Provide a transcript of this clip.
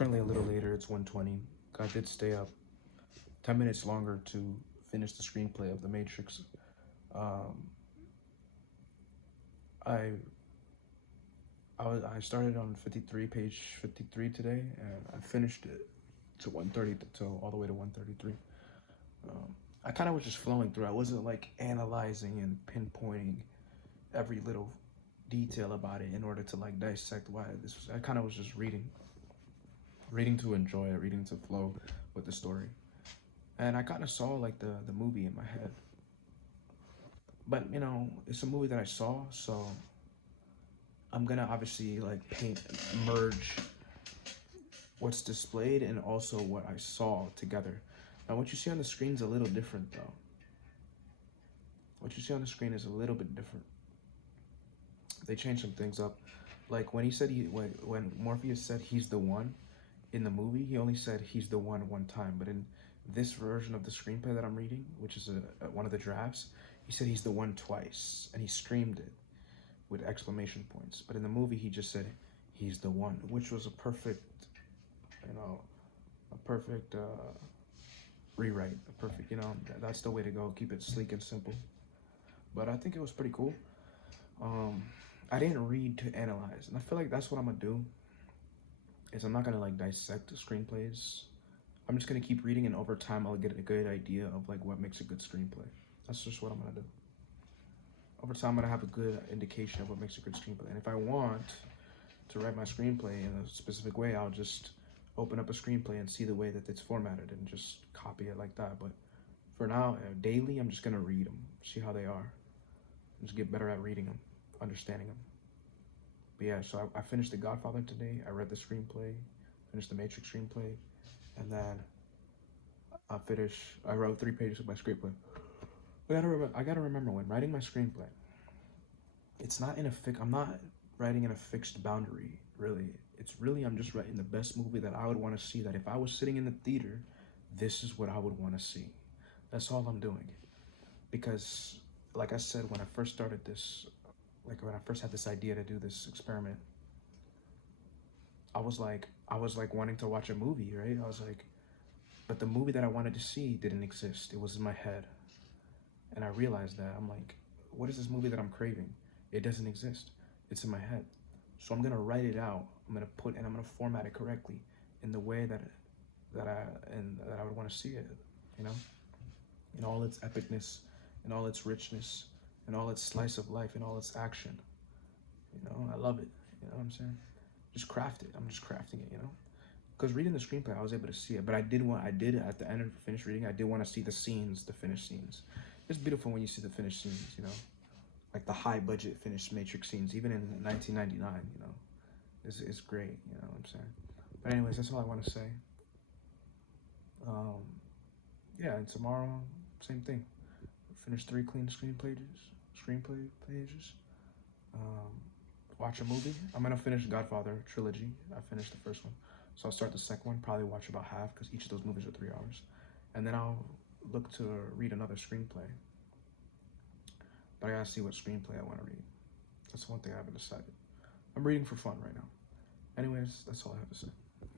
currently a little later. It's 1:20. I did stay up 10 minutes longer to finish the screenplay of The Matrix. Um, I I started on 53, page 53 today, and I finished it to 130 to all the way to 133. I kind of was just flowing through. I wasn't like analyzing and pinpointing every little detail about it in order to like dissect why this was. I kind of was just reading to enjoy it, reading to flow with the story. And I kind of saw like the movie in my head. But you know, it's a movie that I saw, so I'm gonna obviously like merge what's displayed and also what I saw together. Now, what you see on the screen is a little different, though. What you see on the screen is a little bit different. They changed some things up. Like when he said when Morpheus said he's the one in the movie, he only said he's the one time. But in this version of the screenplay that I'm reading, which is one of the drafts, he said he's the one twice, and he screamed it with exclamation points. But in the movie, he just said he's the one, which was a perfect, you know, a perfect rewrite. A perfect, you know, that's the way to go. Keep it sleek and simple. But I think it was pretty cool. I didn't read to analyze, and I feel like that's what I'm gonna do. Is I'm not gonna like dissect the screenplays. I'm just gonna keep reading, and over time, I'll get a good idea of like what makes a good screenplay. That's just what I'm gonna do. Over time, I'm gonna have a good indication of what makes a good screenplay. And if I want to write my screenplay in a specific way, I'll just open up a screenplay and see the way that it's formatted and just copy it like that. But for now, daily, I'm just gonna read them, see how they are, and just get better at reading them, understanding them. But yeah, so I finished The Godfather today. I read the screenplay, finished the Matrix screenplay, and then I wrote 3 pages of my screenplay. I gotta remember when writing my screenplay, it's not in a I'm not writing in a fixed boundary, really. It's really, I'm just writing the best movie that I would want to see, that if I was sitting in the theater, this is what I would want to see. That's all I'm doing. Because, like I said, when I first started this, like when I first had this idea to do this experiment, I was like wanting to watch a movie, right? I was like, but the movie that I wanted to see didn't exist. It was in my head. And I realized that. I'm like, what is this movie that I'm craving? It doesn't exist. It's in my head. So I'm gonna write it out. I'm gonna format it correctly in the way that I would want to see it, you know, in all its epicness, in all its richness, in all its slice of life, in all its action. You know, I love it. You know what I'm saying? Just craft it. I'm just crafting it, you know? Because reading the screenplay, I was able to see it. But I did at the end of finished reading, I did want to see the scenes, the finished scenes. It's beautiful when you see the finished scenes, you know? Like the high budget finished Matrix scenes, even in 1999, you know? It's great, you know what I'm saying? But anyways, that's all I want to say. Um, yeah, and tomorrow, same thing. Finish 3 clean screenplay pages. Um, watch a movie. I'm gonna finish Godfather trilogy. I finished the first one, so I'll start the second one. Probably watch about half because each of those movies are 3 hours, and then I'll look to read another screenplay. But I gotta see what screenplay I want to read. That's one thing I haven't decided. I'm reading for fun right now. Anyways, that's all I have to say.